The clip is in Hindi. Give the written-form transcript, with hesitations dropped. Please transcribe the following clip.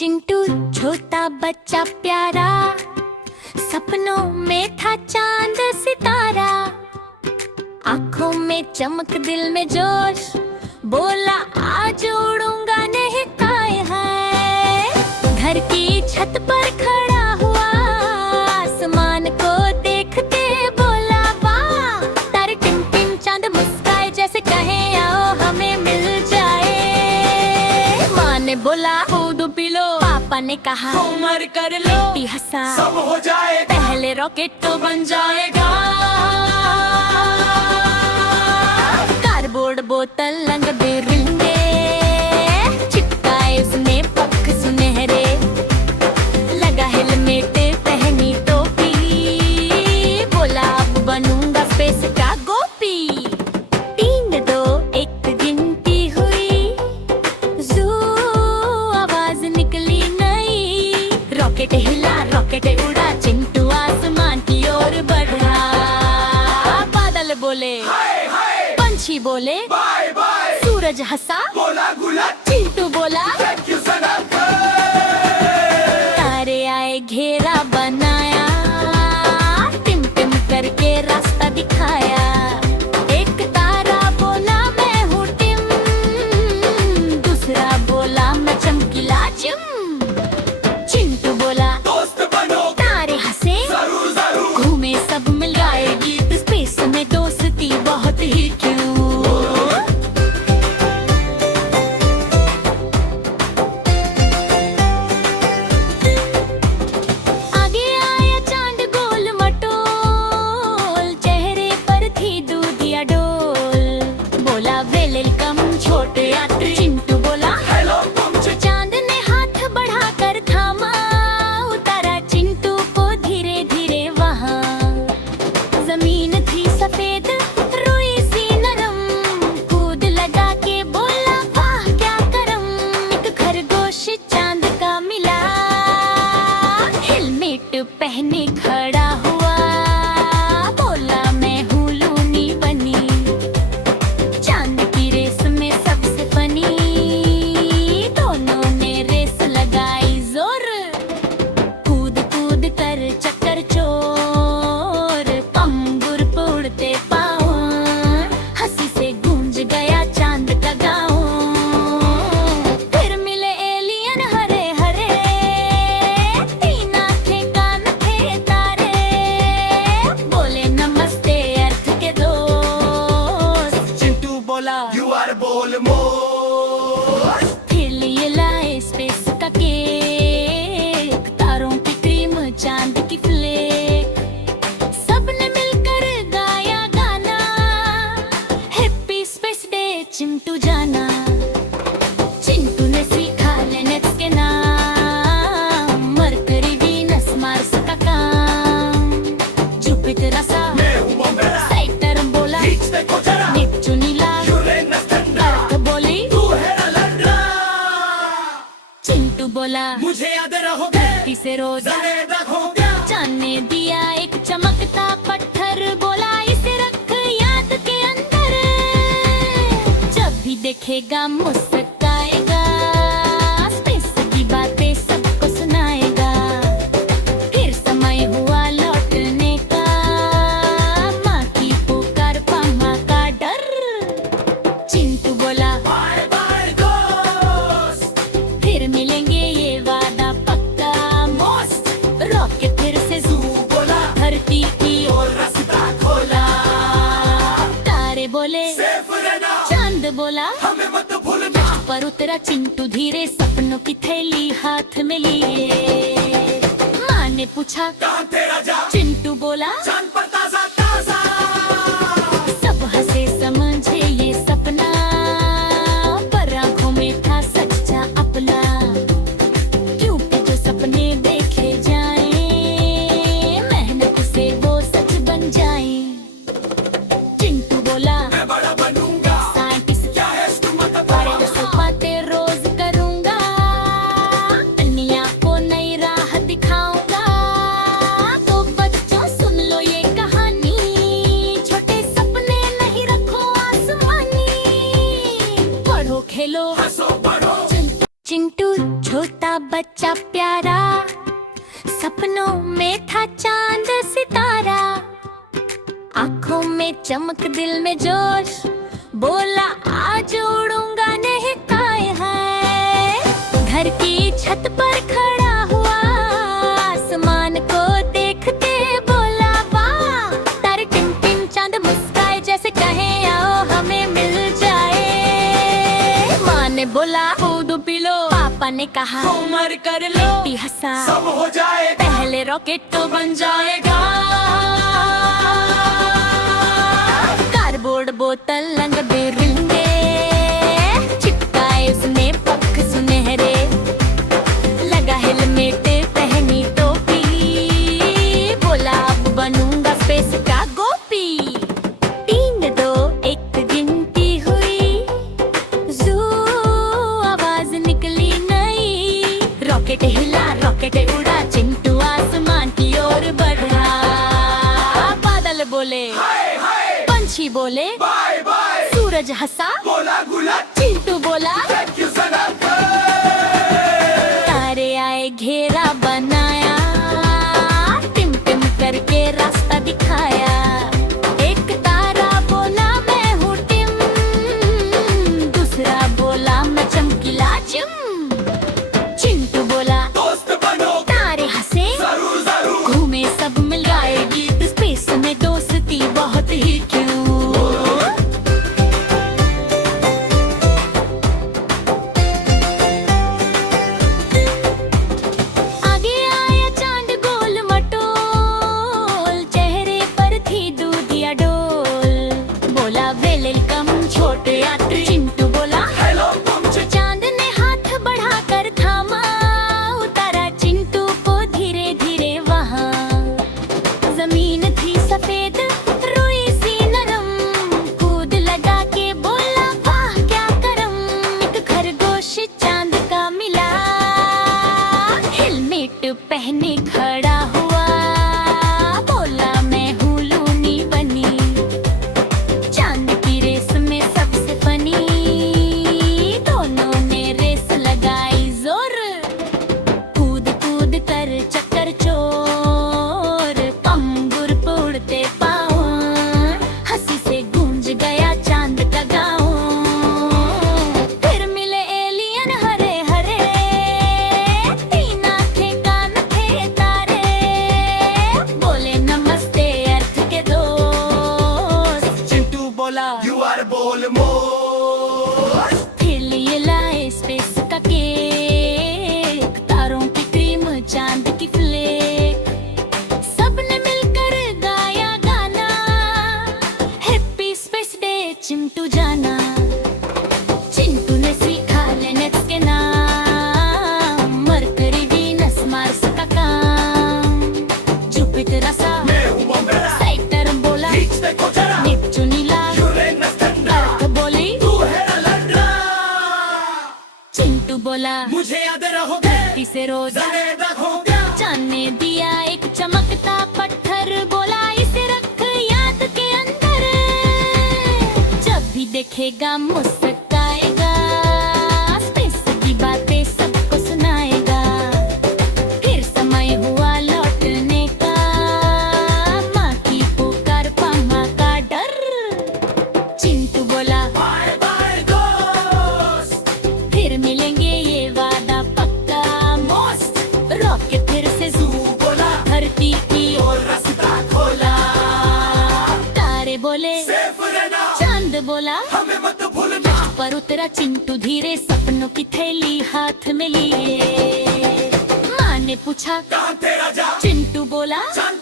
चिंटू छोटा बच्चा प्यारा, सपनों में था चांद सितारा। आंखों में चमक दिल में जोश, बोला आज उड़ूंगा नहीं काय है। घर की छत पर खड़ा हुआ, आसमान को देखते बोला वाह। तारे टिम टिम चांद मुस्काए जैसे कहे आओ हमें मिल जाए। माँ ने बोला दूध पी लो, पापा ने कहा होमवर्क कर लो, बेटी हंसा सब हो जाएगा, पहले रॉकेट तो बन जाएगा। कार्डबोर्ड बोतल रंग दे रिंगे, चिपकाए उसने पंख सुनहरे। लगा हेलमेट पहनी टोपी, बोला अब बनूंगा स्पेस का गोपी। 3 2 1 गिनती हुई, जू आवाज निकली नई। रॉकेट हिला रॉकेट उड़ा, चिंटू आसमान की ओर बढ़ा। बादल बोले हाय हाय, पंछी बोले बाय बाय, सूरज हंसा बोला गुलाब, चिंटू बोला थैंक यू सना। तारे आए घेरा बनाया, टिम टिम करके रास्ता दिखाया। एक तारा बोला मैं हूँ टिम, दूसरा बोला मैं चमकीला चिम। चिंटू बोला दोस्त बनो, तारे हंसे जरूर जरूर, घूमे सब मिल गए गीत। स्पेस में दोस्ती बहुत ही क्यूट। आगे आया चांद गोल मटोल, चेहरे पर थी दूधिया डोल। बोला वेलकम छोटे यात्री, चिंटू बोला हेलो तुम चांद ने हाथ बढ़ाकर थामा। उतारा चिंटू को धीरे धीरे वहाँ। जमीन थी सफेद रुई सी नरम, कूद लगा के बोला वाह क्या करम। एक खरगोश चांद का मिला, हेलमेट पहने खड़ा हुआ। बोला मैं हूँ लूनी बनी, चांद की रेस में सबसे फनी। दोनों ने रेस लगाई जोर, कूद कूद कर चक्कर चोर। पंगुर उड़ते पाँव, हंसी से गूंज गया चांद का गाँव। फिर मिले एलियन हरे हरे, 3 आंखें कान थे तारे। बोले नमस्ते अर्थ के दोस्त, चिंटू बोला यू आर बोल मोर। फिर लिए लाए स्पेस का केक, तारों की क्रीम चांद की फ्लेक। सबने मिलकर गाया गाना, हैप्पी स्पेस डे चिंटू जाना। चिंटू ने सीखा प्लैनेट्स के नाम, मरकरी वीनस मार्स का काम। जुपिटर सा मैं हूँ मंगला, सैटर्न बोला बीच देखो जरा, नेपच्यून नीला, यूरेनस ठंडा, अर्थ बोली तू है अलंडा। चिंटू बोला मुझे याद रहोगे, किसे रोज जनेदा खो गया, चांद ने दिया एक चमकता पत्थर। बोला इसे रख याद के अंदर, जब भी देखेगा मुस्कुराएगा। स्पेस की बातें सबको सुनाएगा। फिर समय हुआ लौटने का, माँ की पुकार पापा का डर। चिंटू बोला बाय बाय दोस्त, फिर मिलेंगे ये वादा पक्का। मस्त रॉकेट फिर से तू बोला, धरती की और रास्ता खोला। तारे बोले सेफ रहना, चांद बोला हमें मत भूलना। पर उतरा चिंटू धीरे, सपनों की थैली हाथ में लिए। माँ ने पूछा कहाँ तेरा जा, चिंटू बोला चांद पर ताजा ताजा। सब हंसे समझे ये सपना, पर आंखों में था सच्चा अपना। क्योंकि जो सपने देखे जाएं, मेहनत से वो सच बन जाएं। चिंटू बोला मैं बड़ा बनूंगा, साइंटिस्ट क्या है इसकी मतलब? बड़े से बातें रोज करूंगा, दुनिया को नई राह दिखाऊंगा। तो बच्चों सुन लो ये बच्चा प्यारा, सपनों में था चांद सितारा। आंखों में चमक दिल में जोश, बोला आज उड़ूंगा नहीं काय है। घर की छत पर खड़ा हुआ, आसमान को देखते बोला वाह। तारे टिम टिम चांद मुस्काए जैसे कहे आओ हमें मिल जाए। माँ ने बोला दूध पी लो, पापा ने कहा उमर कर लो, बेटी हंसा सब हो जाएगा। पहले रॉकेट तो बन जाएगा। कार्डबोर्ड बोतल रंग बिरंगे, चिपकाए उसने पंख सुनहरे। लगा हेलमेट पहनी टोपी, बोला अब बनूंगा स्पेस का गोपी। 3 2 1 गिनती हुई, जू आवाज निकली नई। रॉकेट हिला रॉकेट उड़ा, चिंटू आसमान की ओर बढ़ा। बादल बोले हाय हाय, पंछी बोले बाय बाय, सूरज हंसा बोला गुलाब, चिंटू बोला थैंक यू सनम। तारे आए घेरा बनाया, टिम टिम करके रास्ता दिखाया। एक तारा बोला मैं हूँ टिम, दूसरा बोला मैं चमकीला चिम। चिंटू बोला दोस्त बनो तारे हंसे जरूर जरूर, घूमे सब मिल जाएगी। स्पेस में दोस्ती बहुत ही क्यूट। आगे आया चांद गोल मटोल, चेहरे पर थी दूधिया डोल। बोला वेलकम छोटे यात्री। चिंटू बोला हेलो तुम चांद ने हाथ बढ़ाकर थामा, उतारा चिंटू को धीरे धीरे वहाँ। जमीन थी सफेद रुई सी नरम, कूद लगा के बोला वाह क्या करम। एक खरगोश चांद का मिला, हेलमेट पहने खड़ा हुआ। बोला मैं हूँ लूनी बनी, चांद की रेस में सबसे फनी। दोनों ने रेस लगाई जोर, कूद कूद कर चक्कर चोर। पंगुर उड़ते पाँव, हंसी से गूंज गया चांद का गाँव। फिर मिले एलियन हरे हरे, 3 आंखें कान थे तारे। बोले नमस्ते अर्थ के दोस्त। चिंटू बोला यू आर बोल मोर। फिर लिए लाए स्पेस का केक, तारों की क्रीम चांद की फ्लेक। सबने मिलकर गाया गाना, हैप्पी स्पेस डे चिंटू जाना। चिंटू ने सीखा लिनक्स के नाम, मरकरी वीनस मार्स का काम। जुपिटर आसा मैं हूँ मंगला, सैटर्न बोला नीच देखो जरा, नेपच्यून नीला, यूरेनस ठंडा, अर्थ बोली तू है अलंडा। चिंटू बोला मुझे याद रहोगे, धरती से रोज ज़रेदा हो गया। चांद ने दिया एक चमकता पत्थर, बोला इसे रख याद के अंदर। जब भी देखेगा मुस्कुराएगा, स्पेस की बातें सबको सुनाएगा। फिर समय हुआ लौटने का, माँ की पुकार पापा का डर। चिंटू बोला बाय बाय दोस्त, फिर मिलेंगे ये वादा पक्का मस्त। रॉकेट फिर से तू बोला धरती की और रास्ता खोला। तारे बोले सेफ रहना, चांद बोला हमें मत भूलना। पर उतरा चिंटू धीरे, सपनों की थैली हाथ में लिए। माँ ने पूछा कहाँ तेरा जा, चिंटू बोला चांद